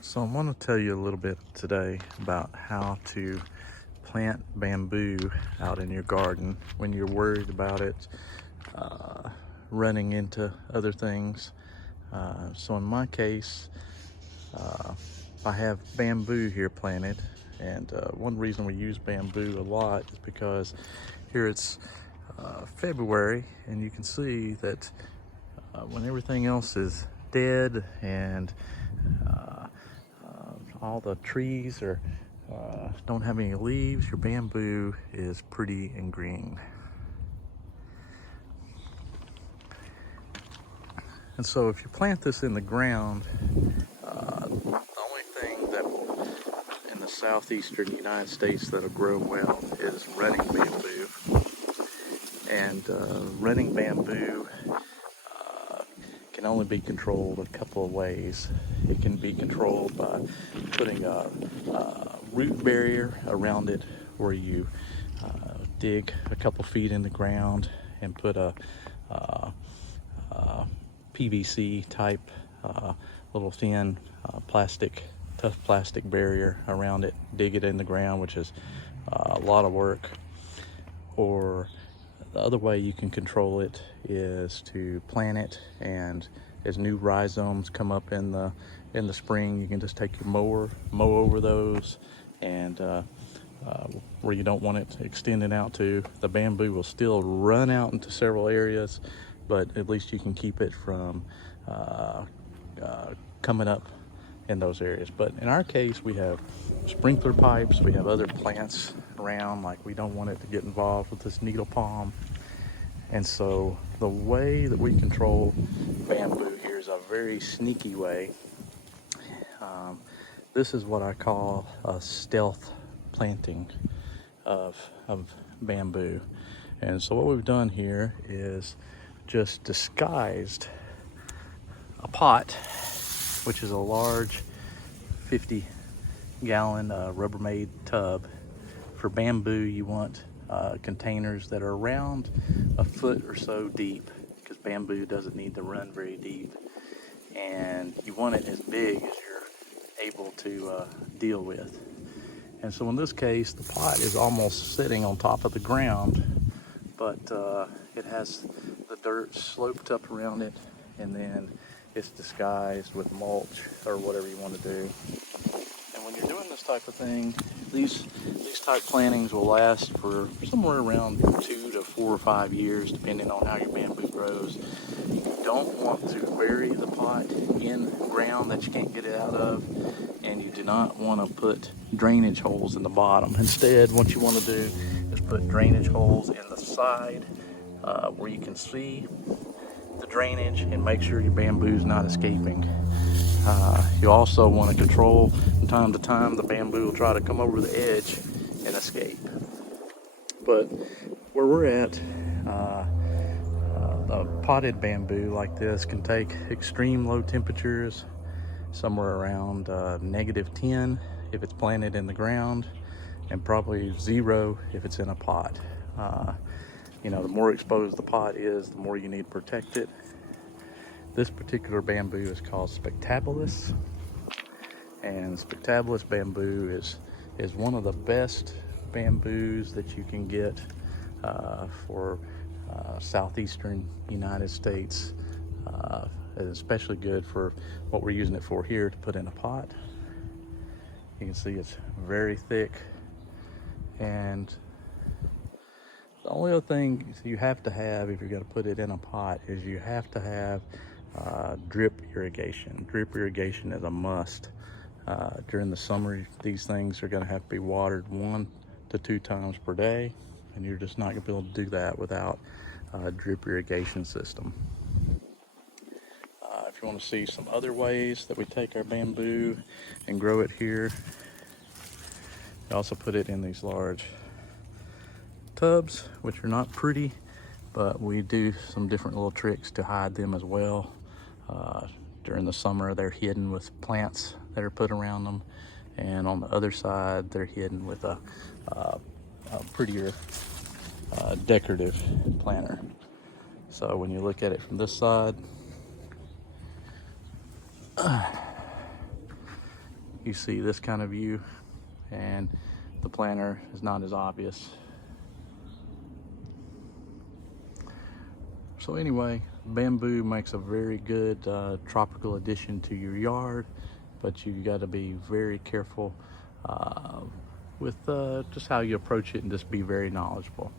So I want to tell you a little bit today about how to plant bamboo out in your garden when you're worried about it running into other things. So in my case, I have bamboo here planted, and one reason we use bamboo a lot is because here it's February, and you can see that when everything else is dead and all the trees are don't have any leaves, your bamboo is pretty and green. And so if you plant this in the ground, the only thing that in the southeastern United States that'll grow well is running bamboo. And running bamboo can only be controlled a couple of ways. It can be controlled by putting a root barrier around it, where you dig a couple feet in the ground and put a PVC type little thin tough plastic barrier around it, dig it in the ground, which is a lot of work. Or the other way you can control it is to plant it, and as new rhizomes come up in the spring, you can just take your mow over those, and where you don't want it extending out to, the bamboo will still run out into several areas, but at least you can keep it from coming up in those areas. But in our case, we have sprinkler pipes, we have other plants around, like we don't want it to get involved with this needle palm. And so the way that we control bamboo here is a very sneaky way. This is what I call a stealth planting of bamboo. And so what we've done here is just disguised a pot, which is a large 50-gallon Rubbermaid tub. For bamboo, you want containers that are around a foot or so deep, because bamboo doesn't need to run very deep, and you want it as big as you're able to deal with. And so in this case, the pot is almost sitting on top of the ground, but it has the dirt sloped up around it, and then it's disguised with mulch or whatever you want to do. And when you're doing this type of thing, these type plantings will last for somewhere around 2 to 4 or 5 years, depending on how your bamboo grows. You don't want to bury the pot in ground that you can't get it out of, and you do not want to put drainage holes in the bottom. Instead, what you want to do is put drainage holes in the side where you can see the drainage, and make sure your bamboo is not escaping. You also want to control, from time to time, the bamboo will try to come over the edge and escape. But where we're at, a potted bamboo like this can take extreme low temperatures, somewhere around -10 if it's planted in the ground, and probably 0 if it's in a pot. The more exposed the pot is, the more you need to protect it. This particular bamboo is called Spectabilis, and Spectabilis bamboo is one of the best bamboos that you can get for southeastern United States. It's especially good for what we're using it for here, to put in a pot. You can see it's very thick, and the only other thing you have to have if you're going to put it in a pot is you have to have drip irrigation. Drip irrigation is a must. During the summer, these things are going to have to be watered 1 to 2 times per day, and you're just not going to be able to do that without a drip irrigation system. If you want to see some other ways that we take our bamboo and grow it here, we also put it in these large tubs, which are not pretty, but we do some different little tricks to hide them as well. During the summer, they're hidden with plants that are put around them, and on the other side, they're hidden with a prettier decorative planter. So when you look at it from this side, you see this kind of view, and the planter is not as obvious. So anyway, bamboo makes a very good tropical addition to your yard, but you got to be very careful with just how you approach it, and just be very knowledgeable.